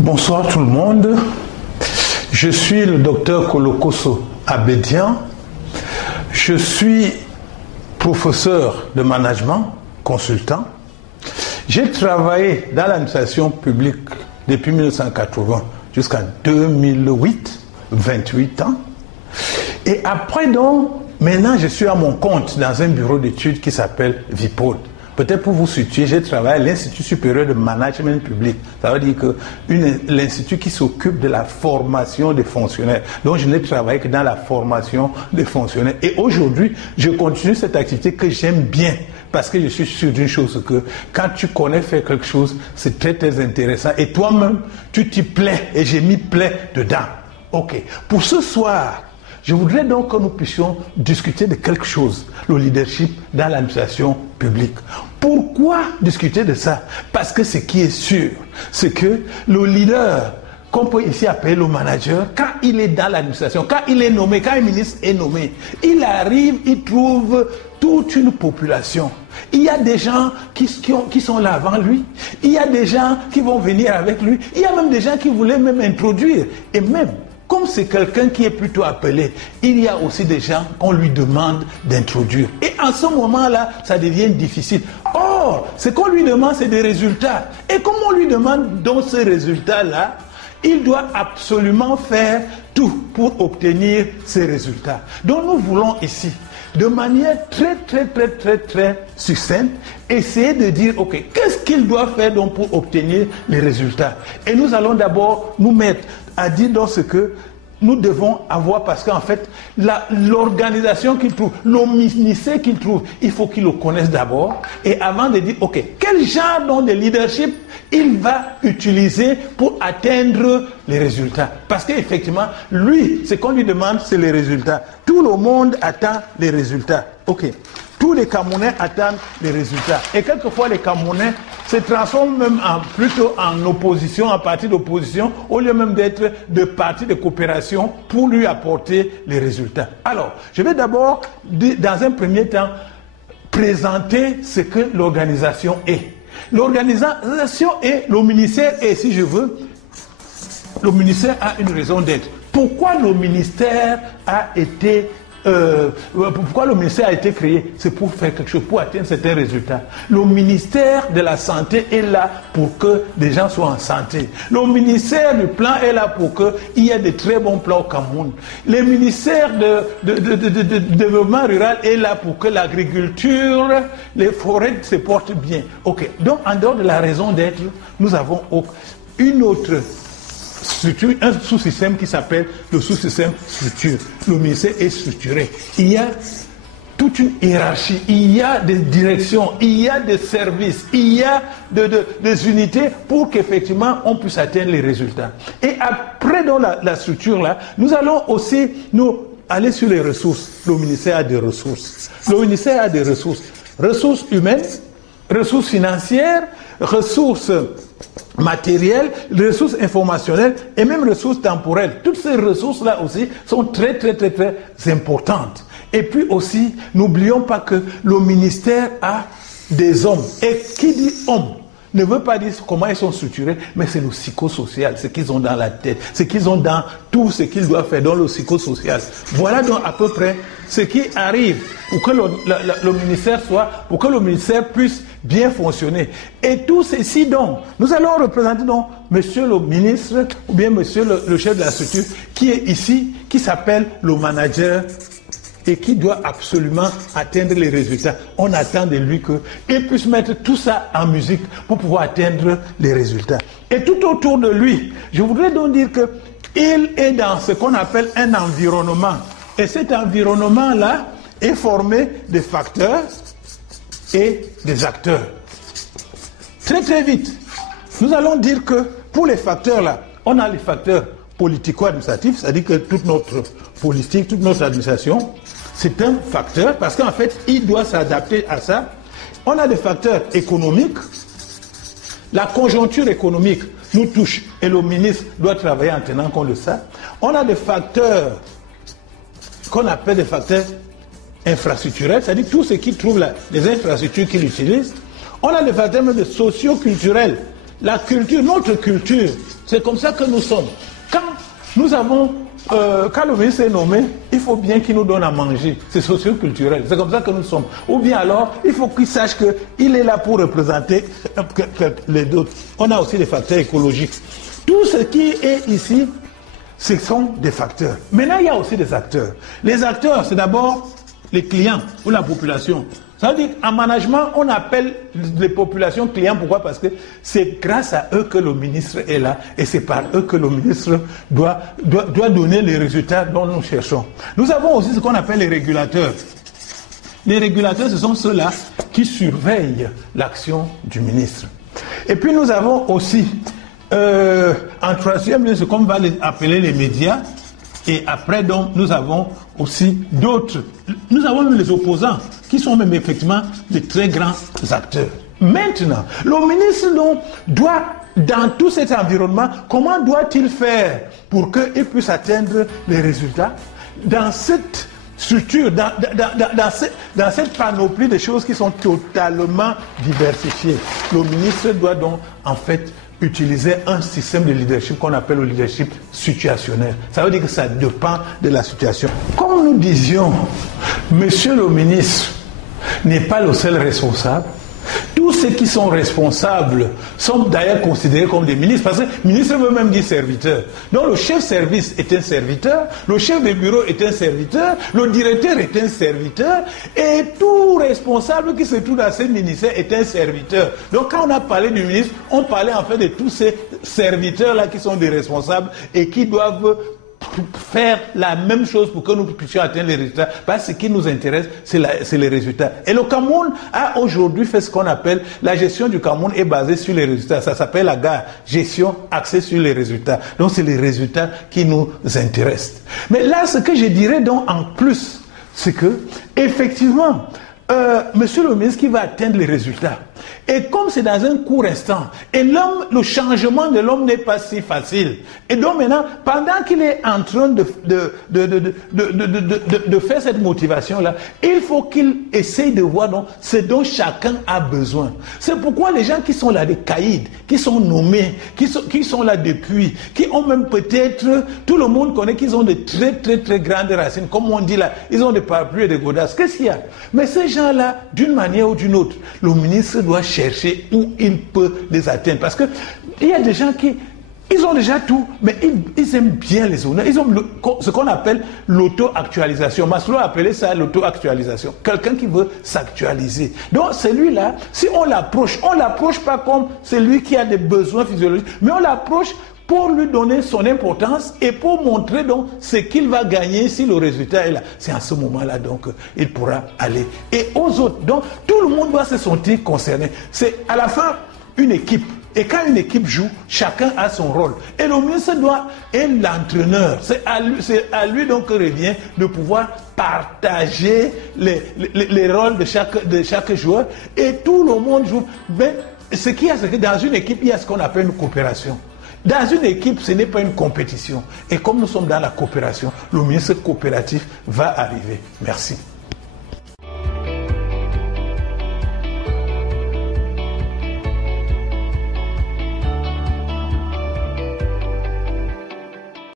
Bonsoir tout le monde. Je suis le docteur Kolokoso Abedian. Je suis professeur de management, consultant. J'ai travaillé dans l'administration publique depuis 1980 jusqu'en 2008, 28 ans. Et après donc, maintenant je suis à mon compte dans un bureau d'études qui s'appelle VIPOD. Peut-être pour vous situer, j'ai travaillé à l'Institut supérieur de management public. Ça veut dire que l'institut qui s'occupe de la formation des fonctionnaires. Donc je n'ai travaillé que dans la formation des fonctionnaires. Et aujourd'hui, je continue cette activité que j'aime bien. Parce que je suis sûr d'une chose, que quand tu connais faire quelque chose, c'est très très intéressant. Et toi-même, tu t'y plais. Et j'ai mis plais dedans. Ok. Pour ce soir, je voudrais donc que nous puissions discuter de quelque chose, le leadership dans l'administration publique. Pourquoi discuter de ça? Parce que ce qui est sûr, c'est que le leader, qu'on peut ici appeler le manager, quand il est dans l'administration, quand il est nommé, quand un ministre est nommé, il arrive, il trouve toute une population. Il y a des gens qui sont là avant lui, il y a des gens qui vont venir avec lui, il y a même des gens qui voulaient même introduire, et même, comme c'est quelqu'un qui est plutôt appelé, il y a aussi des gens qu'on lui demande d'introduire. Et en ce moment-là, ça devient difficile. Or, ce qu'on lui demande, c'est des résultats. Et comme on lui demande donc ces résultats-là, il doit absolument faire tout pour obtenir ces résultats. Donc nous voulons ici, de manière très succincte, essayer de dire, ok, qu'est-ce qu'il doit faire donc pour obtenir les résultats? Et nous allons d'abord nous mettre à dire dans ce que nous devons avoir, parce qu'en fait, l'organisation qu'il trouve, le ministère qu'il trouve, il faut qu'il le connaisse d'abord, et avant de dire, ok, quel genre donc de leadership il va utiliser pour atteindre les résultats. Parce qu'effectivement, lui, ce qu'on lui demande, c'est les résultats. Tout le monde attend les résultats. Ok. Tous les Camerounais attendent les résultats. Et quelquefois, les Camerounais se transforment même plutôt en opposition, en parti d'opposition, au lieu même d'être de parti de coopération pour lui apporter les résultats. Alors, je vais d'abord, dans un premier temps, présenter ce que l'organisation est. L'organisation est, le ministère est, si je veux, le ministère a une raison d'être. Pourquoi le ministère a été créé? C'est pour faire quelque chose, pour atteindre certains résultats. Le ministère de la Santé est là pour que des gens soient en santé. Le ministère du Plan est là pour qu'il y ait de très bons plans au Cameroun. Le ministère de développement rural est là pour que l'agriculture, les forêts se portent bien. Ok. Donc, en dehors de la raison d'être, nous avons une autre structure, un sous-système qui s'appelle le sous-système structure. Le ministère est structuré. Il y a toute une hiérarchie, il y a des directions, il y a des services, il y a des unités pour qu'effectivement on puisse atteindre les résultats. Et après dans la structure là, nous allons aussi aller sur les ressources. Le ministère a des ressources. Le ministère a des ressources. Ressources humaines, ressources financières, ressources matérielles, ressources informationnelles et même ressources temporelles. Toutes ces ressources-là aussi sont très importantes. Et puis aussi, n'oublions pas que le ministère a des hommes. Et qui dit homme ne veut pas dire comment ils sont structurés, mais c'est le psychosocial, ce qu'ils ont dans la tête, ce qu'ils ont dans tout ce qu'ils doivent faire dans le psychosocial. Voilà donc à peu près ce qui arrive pour que le ministère pour que le ministère puisse bien fonctionner. Et tout ceci donc, nous allons représenter donc monsieur le ministre ou bien monsieur le chef de la structure qui est ici, qui s'appelle le manager et qui doit absolument atteindre les résultats. On attend de lui qu'il puisse mettre tout ça en musique pour pouvoir atteindre les résultats. Et tout autour de lui, je voudrais donc dire qu'il est dans ce qu'on appelle un environnement. Et cet environnement-là est formé de facteurs et des acteurs. Très vite, nous allons dire que pour les facteurs-là, on a les facteurs politico-administratifs, c'est-à-dire que toute notre politique, toute notre administration, c'est un facteur parce qu'en fait, il doit s'adapter à ça. On a des facteurs économiques. La conjoncture économique nous touche et le ministre doit travailler en tenant compte de ça. On a des facteurs qu'on appelle des facteurs infrastructurels, c'est-à-dire tout ce qui trouve les infrastructures qu'il utilise. On a des facteurs même socio-culturels, la culture, notre culture, c'est comme ça que nous sommes. Quand nous avons, quand le ministre est nommé, il faut bien qu'il nous donne à manger. C'est socio-culturel. C'est comme ça que nous sommes. Ou bien alors, il faut qu'il sache qu'il est là pour représenter les autres. On a aussi des facteurs écologiques. Tout ce qui est ici, ce sont des facteurs. Maintenant, il y a aussi des acteurs. Les acteurs, c'est d'abord les clients ou la population. Ça veut dire qu'en management, on appelle les populations clients. Pourquoi? Parce que c'est grâce à eux que le ministre est là et c'est par eux que le ministre doit donner les résultats dont nous cherchons. Nous avons aussi ce qu'on appelle les régulateurs. Les régulateurs, ce sont ceux-là qui surveillent l'action du ministre. Et puis nous avons aussi, en troisième lieu, ce qu'on va appeler les médias. Et après, donc, nous avons aussi d'autres. Nous avons même les opposants, qui sont même effectivement de très grands acteurs. Maintenant, le ministre donc, doit, dans tout cet environnement, comment doit-il faire pour qu'il puisse atteindre les résultats dans cette structure, dans cette panoplie de choses qui sont totalement diversifiées? Le ministre doit donc, en fait, utiliser un système de leadership qu'on appelle le leadership situationnel. Ça veut dire que ça dépend de la situation. Comme nous disions, monsieur le ministre n'est pas le seul responsable. Tous ceux qui sont responsables sont d'ailleurs considérés comme des ministres, parce que le ministre veut même dire serviteur. Donc le chef service est un serviteur, le chef de bureau est un serviteur, le directeur est un serviteur, et tout responsable qui se trouve dans ce ministère est un serviteur. Donc quand on a parlé du ministre, on parlait en fait de tous ces serviteurs-là qui sont des responsables et qui doivent faire la même chose pour que nous puissions atteindre les résultats. Parce que ce qui nous intéresse, c'est les résultats. Et le Cameroun a aujourd'hui fait ce qu'on appelle la gestion du Cameroun est basée sur les résultats. Ça s'appelle la GAR, gestion axée sur les résultats. Donc c'est les résultats qui nous intéressent. Mais là, ce que je dirais donc en plus, c'est que effectivement, monsieur le ministre qui va atteindre les résultats. Et comme c'est dans un court instant, et l'homme, le changement de l'homme n'est pas si facile. Et donc maintenant, pendant qu'il est en train de faire cette motivation-là, il faut qu'il essaye de voir donc, ce dont chacun a besoin. C'est pourquoi les gens qui sont là, des caïds, qui sont nommés, qui sont là depuis, qui ont même peut-être, tout le monde connaît qu'ils ont de très très très grandes racines, comme on dit là, ils ont des parapluies et des godasses. Qu'est-ce qu'il y a? Mais ces gens-là, d'une manière ou d'une autre, le ministre doit chercher où il peut les atteindre. Parce que il y a des gens qui, ils ont déjà tout, mais ils aiment bien les honneurs. Ils ont ce qu'on appelle l'auto-actualisation. Maslow a appelé ça l'auto-actualisation. Quelqu'un qui veut s'actualiser. Donc celui-là, si on l'approche pas comme celui qui a des besoins physiologiques, mais on l'approche pour lui donner son importance et pour montrer donc ce qu'il va gagner si le résultat est là. C'est à ce moment-là donc il pourra aller. Et aux autres, donc tout le monde doit se sentir concerné. C'est à la fin une équipe. Et quand une équipe joue, chacun a son rôle. Et le ministre est l'entraîneur. C'est à lui donc que revient de pouvoir partager les rôles de chaque joueur. Et tout le monde joue. Mais ce qu'il y a, c'est que dans une équipe, il y a ce qu'on appelle une coopération. Dans une équipe, ce n'est pas une compétition. Et comme nous sommes dans la coopération, le ministre coopératif va arriver. Merci.